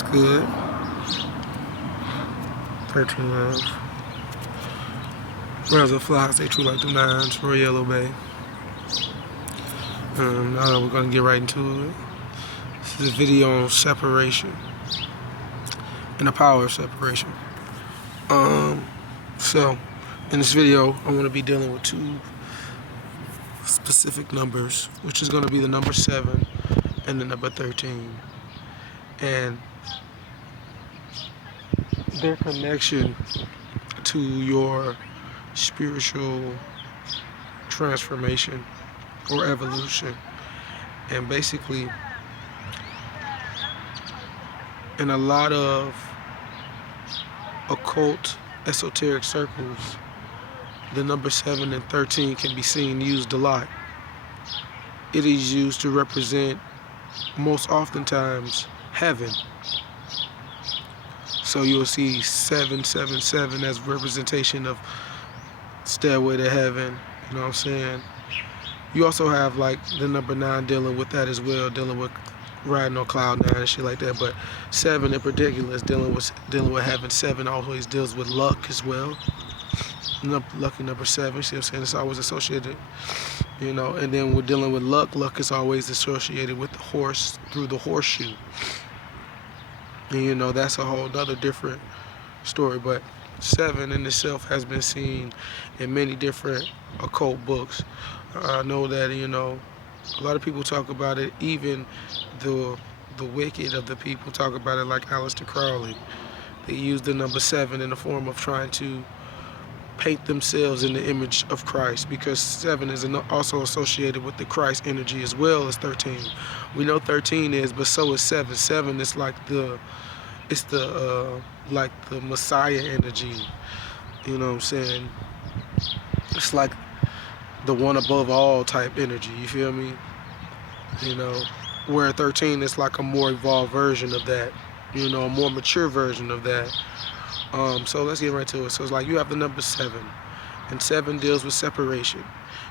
It's good. 13 rounds. Rounds of flies, they true like them nines, Royal Yellow Bay. Now we're gonna get right into it. This is a video on separation and the power of separation. So in this video, I want to be dealing with two specific numbers, which is going to be the number 7 and the number 13, and their connection to your spiritual transformation or evolution. And basically, in a lot of occult esoteric circles, the number 7 and 13 can be seen used a lot. It is used to represent, most oftentimes, heaven. So you'll see 777 as representation of stairway to heaven. You know what I'm saying? You also have like the number 9 dealing with that as well, dealing with riding on cloud 9 and shit like that. But 7 in particular is dealing with heaven. 7 always deals with luck as well. Lucky number 7, see what I'm saying? It's always associated, you know. And then we're dealing with luck. Luck is always associated with the horse through the horseshoe. And you know, that's a whole other different story. But 7 in itself has been seen in many different occult books. I know that, you know, a lot of people talk about it. Even the wicked of the people talk about it, like Aleister Crowley. They use the number 7 in the form of trying to paint themselves in the image of Christ, because 7 is also associated with the Christ energy as well as 13. We know 13 is, but so is 7. 7 is like the Messiah energy. You know what I'm saying? It's like the one above all type energy. You feel me? You know, where 13 is like a more evolved version of that. You know, a more mature version of that. So let's get right to it. So it's like you have the number 7, and 7 deals with separation.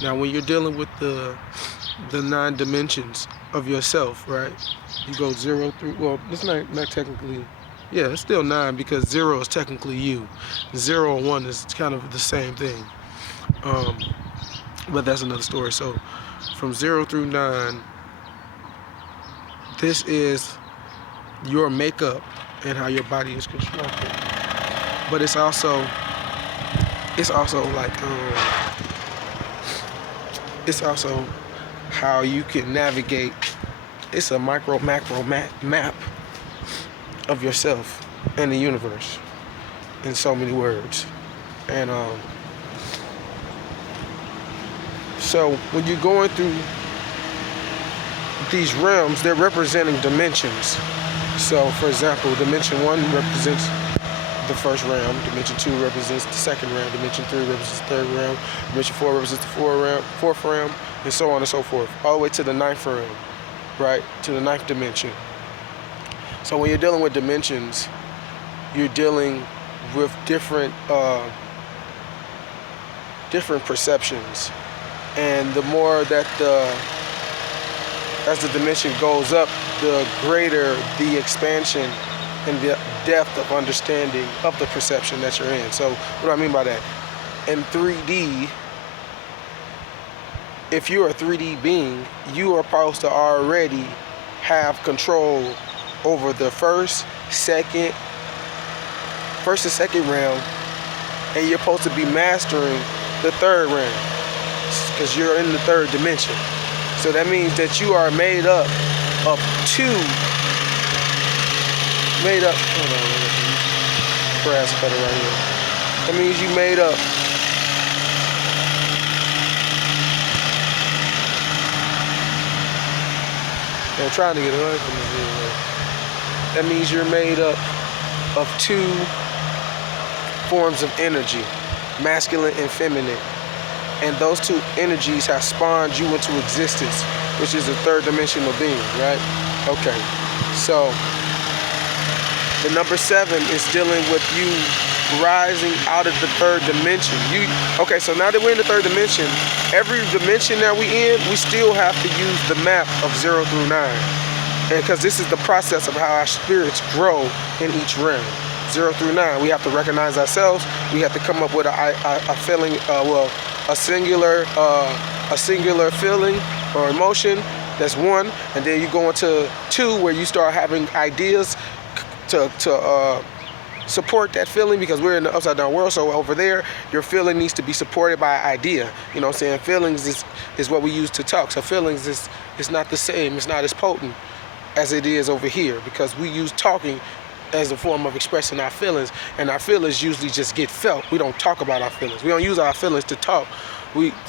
Now, when you're dealing with the 9 dimensions of yourself, right? You go 0 through. Well, it's not technically. Yeah, it's still 9 because 0 is technically you. 0 and 1 is kind of the same thing. But that's another story. So from 0 through 9, this is your makeup and how your body is constructed. But it's also like it's also how you can navigate. It's a macro map of yourself and the universe in so many words. And so when you're going through these realms, they're representing dimensions. So for example, dimension 1 represents the first realm, dimension 2 represents the second realm, dimension 3 represents the third realm, dimension 4 represents the fourth realm, and so on and so forth, all the way to the 9th realm, right, to the 9th dimension. So when you're dealing with dimensions, you're dealing with different perceptions, and the more that as the dimension goes up, the greater the expansion and the depth of understanding of the perception that you're in. So what do I mean by that? In 3D, if you're a 3D being, you are supposed to already have control over the first and second realm, and you're supposed to be mastering the third realm because you're in the third dimension. So that means that you are made up of hold on, grass cutter right here. That means you made up I'm trying to get away from this video. That means you're made up of 2 forms of energy, masculine and feminine. And those 2 energies have spawned you into existence, which is a 3rd dimensional being, right? Okay, so the number 7 is dealing with you rising out of the 3rd dimension. Okay, so now that we're in the 3rd dimension, every dimension that we in, we still have to use the map of 0 through 9. And because this is the process of how our spirits grow in each realm. 0 through 9, we have to recognize ourselves. We have to come up with a feeling, a singular feeling or emotion. That's 1, and then you go into 2, where you start having ideas to support that feeling, because we're in the upside down world. So over there, your feeling needs to be supported by an idea. You know what I'm saying? Feelings is what we use to talk. So feelings is not the same. It's not as potent as it is over here, because we use talking as a form of expressing our feelings, and our feelings usually just get felt. We don't talk about our feelings. We don't use our feelings to talk.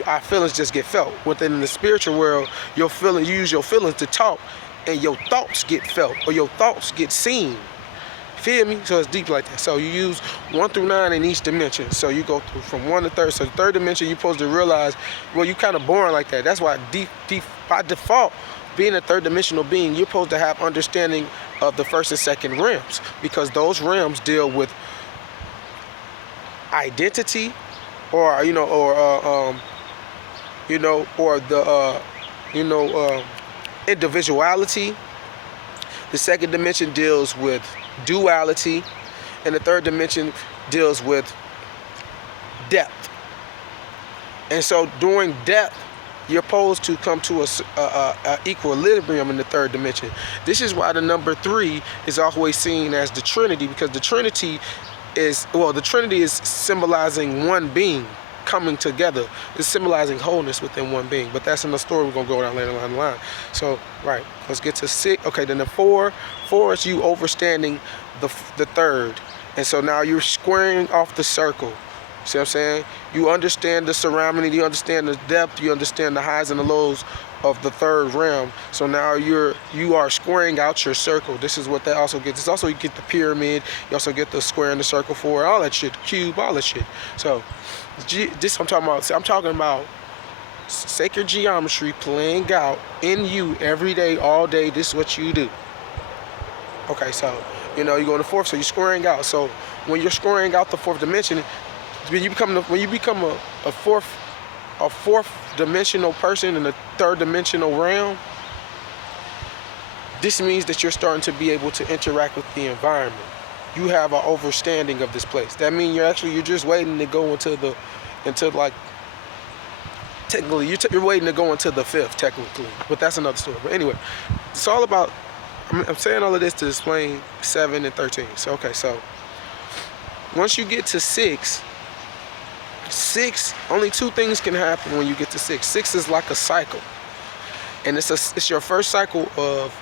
Our feelings just get felt. Within the spiritual world, you use your feelings to talk, and your thoughts get felt, or your thoughts get seen. Feel me? So it's deep like that. So you use 1 through 9 in each dimension. So you go through from 1 to 3rd. So the 3rd dimension, you're supposed to realize, well, you're kind of born like that. That's why by default, being a 3rd dimensional being, you're supposed to have understanding of the 1st and 2nd realms, because those realms deal with identity, or individuality. The 2nd dimension deals with duality, and the 3rd dimension deals with depth. And so during depth, you're supposed to come to a equilibrium in the 3rd dimension. This is why the number 3 is always seen as the Trinity, because the Trinity is symbolizing one being coming together. It's symbolizing wholeness within one being. But that's in the story we're going to go down later down the line. So, right, let's get to 6. Okay, then the 4 is you overstanding the 3rd. And so now you're squaring off the circle. See what I'm saying? You understand the surrounding, you understand the depth, you understand the highs and the lows of the 3rd realm. So now you are squaring out your circle. This is what that also gets. It's also, you get the pyramid, you also get the square and the circle for all that shit, cube, all that shit. So this I'm talking about. I'm talking about sacred geometry playing out in you every day, all day. This is what you do. Okay, so you go in the 4th, so you're squaring out. So when you're squaring out the 4th dimension, when you become a fourth dimensional person in the 3rd dimensional realm, this means that you're starting to be able to interact with the environment. You have an understanding of this place. That means you're just waiting to go technically you're waiting to go into the 5th technically, but that's another story. But anyway, it's all about. I'm saying all of this to explain 7 and 13. So okay, so once you get to 6, only 2 things can happen when you get to 6. 6 is like a cycle, and it's your first cycle of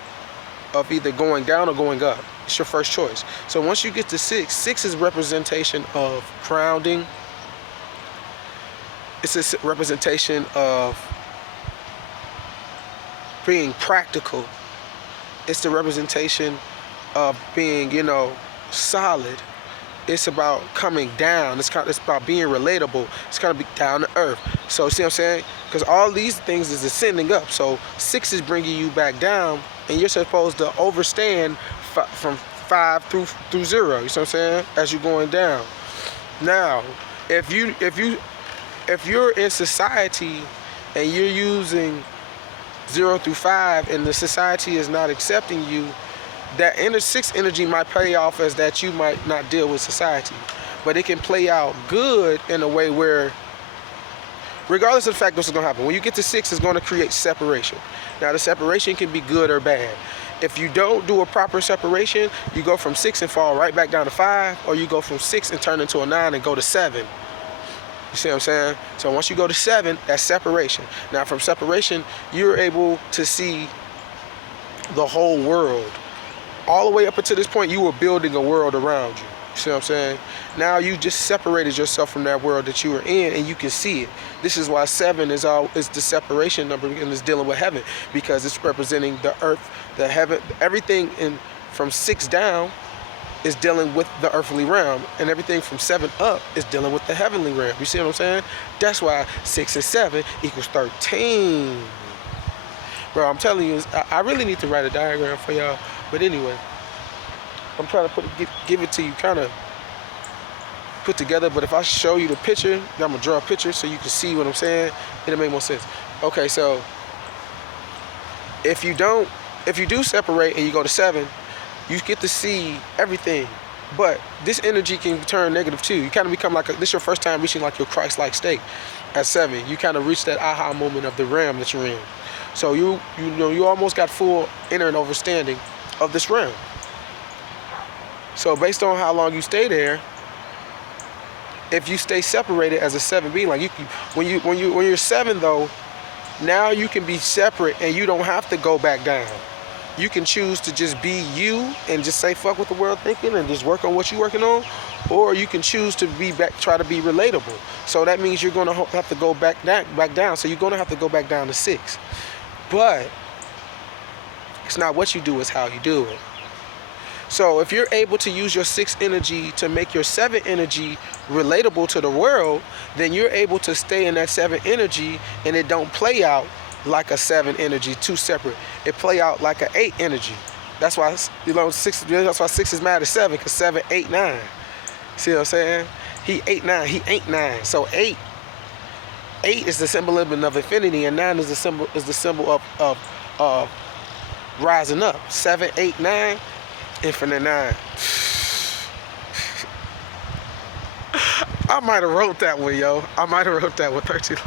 either going down or going up. It's your first choice. So once you get to 6 is representation of grounding. It's a representation of being practical. It's the representation of being, solid. It's about coming down. It's about being relatable. It's kind of be down to earth. So see what I'm saying? Because all these things is ascending up. So 6 is bringing you back down, and you're supposed to overstand from 5 through 0. You see what I'm saying? As you're going down. Now, if you're in society and you're using 0 through 5, and the society is not accepting you, that inner 6 energy might play off as that you might not deal with society. But it can play out good in a way where, regardless of the fact what's going to happen, when you get to 6, it's going to create separation. Now, the separation can be good or bad. If you don't do a proper separation, you go from 6 and fall right back down to 5, or you go from 6 and turn into a 9 and go to 7. You see what I'm saying? So once you go to 7, that's separation. Now, from separation, you're able to see the whole world. All the way up until this point, you were building a world around you. You see what I'm saying? Now you just separated yourself from that world that you were in, and you can see it. This is why 7 is the separation number, and it's dealing with heaven, because it's representing the earth, the heaven, everything from 6 down is dealing with the earthly realm, and everything from 7 up is dealing with the heavenly realm. You see what I'm saying? That's why 6 and 7 equals 13. Bro, I'm telling you, I really need to write a diagram for y'all. But anyway, I'm trying to give it to you kind of put together. But if I show you the picture, then I'm going to draw a picture so you can see what I'm saying. It'll make more sense. Okay, so if if you do separate and you go to 7, you get to see everything. But this energy can turn negative too. You kind of become like this is your first time reaching like your Christ-like state at 7. You kind of reach that aha moment of the realm that you're in. So you know you almost got full inner and understanding of this realm. So based on how long you stay there, if you stay separated as a 7 being, like when you're 7 though, now you can be separate and you don't have to go back down. You can choose to just be you and just say fuck what the world thinking and just work on what you're working on, or you can choose to try to be relatable. So that means you're gonna have to go back down. So you're gonna have to go back down to 6. But it's not what you do, it's how you do it. So if you're able to use your 6 energy to make your 7 energy relatable to the world, then you're able to stay in that 7 energy and it don't play out like a 7 energy, 2 separate. It play out like an 8 energy. That's why 6. That's why 6 is mad at 7, because 7, 8, 9. See what I'm saying? He 8, 9. He ain't 9. So 8 is the symbolism of infinity, and 9 is the symbol of rising up. 7, 8, 9, infinite 9. I might have wrote that one, yo. I might have wrote that one 13.